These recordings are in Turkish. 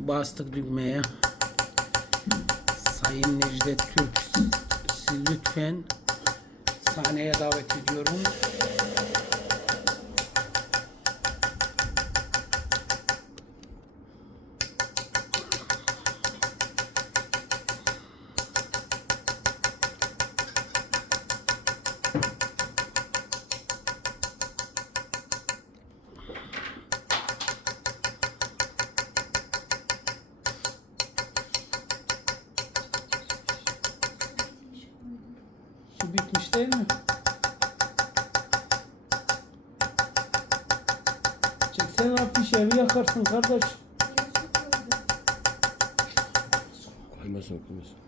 Bastık düğmeye. Sayın Necdet Türk lütfen sahneye davet ediyorum. Çeksene afiş evi yakarsın kardeş. Koymasın koymasın.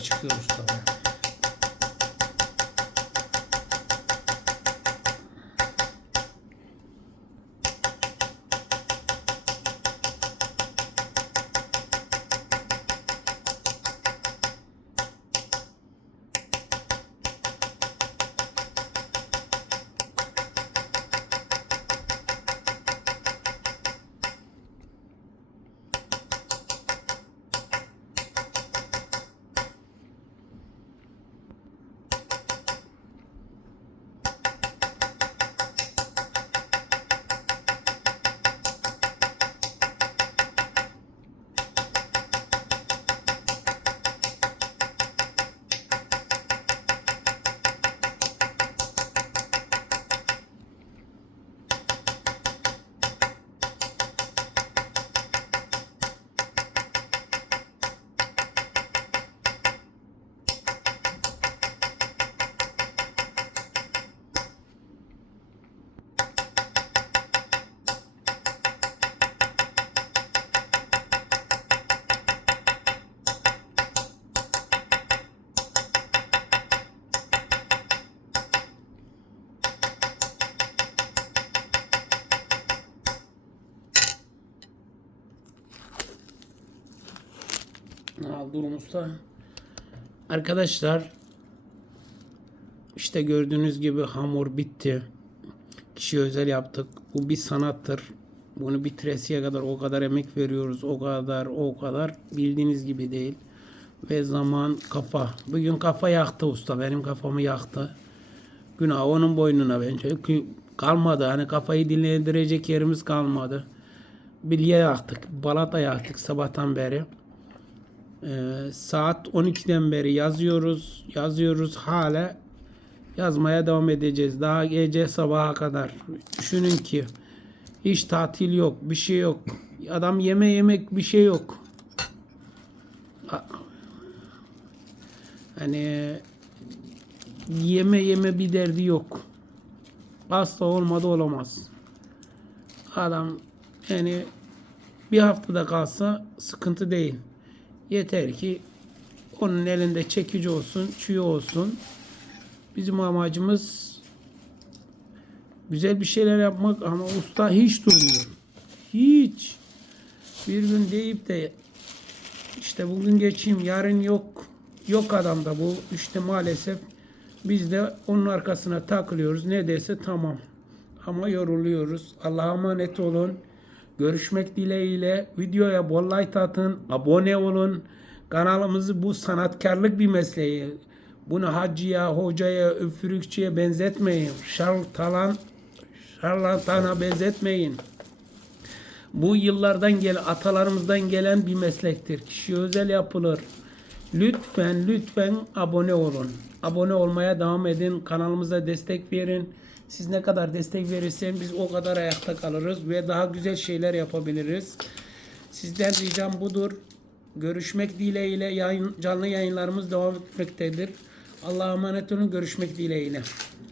Çıkıyor usta be. Usta. Arkadaşlar işte gördüğünüz gibi hamur bitti. Kişi özel yaptık. Bu bir sanattır. Bunu bitiresiye kadar o kadar emek veriyoruz. O kadar o kadar bildiğiniz gibi değil. Ve zaman kafa. Bugün kafa yaktı usta. Benim kafamı yaktı. Günah onun boynuna bence. Kalmadı. Hani kafayı dinlendirecek yerimiz kalmadı. Bilye yaktık. Balata yaktık sabahtan beri. Ee, saat 12'den beri yazıyoruz. Yazıyoruz hala yazmaya devam edeceğiz. Daha gece sabaha kadar. Düşünün ki hiç tatil yok, bir şey yok. Adam yeme yemek bir şey yok. Ha- Hani yeme yeme bir derdi yok. Asla olmadı olamaz. Adam yani bir haftada kalsa sıkıntı değil. Yeter ki onun elinde çekici olsun, çiğ olsun. Bizim amacımız güzel bir şeyler yapmak ama usta hiç durmuyor. Hiç. Bir gün deyip de işte bugün geçeyim, yarın yok. Yok adamda bu. İşte maalesef biz de onun arkasına takılıyoruz. Ne dese tamam. Ama yoruluyoruz. Allah'a emanet olun. Görüşmek dileğiyle. Videoya bol like atın. Abone olun. Kanalımızı bu sanatkarlık bir mesleği. Bunu hacıya, hocaya, üfürükçüye benzetmeyin. Şarlatan, şarlatana benzetmeyin. Bu yıllardan gel atalarımızdan gelen bir meslektir. Kişi özel yapılır. Lütfen lütfen abone olun. Abone olmaya devam edin. Kanalımıza destek verin. Siz ne kadar destek verirseniz biz o kadar ayakta kalırız ve daha güzel şeyler yapabiliriz. Sizden ricam budur. Görüşmek dileğiyle yayın, canlı yayınlarımız devam etmektedir. Allah'a emanet olun. Görüşmek dileğiyle.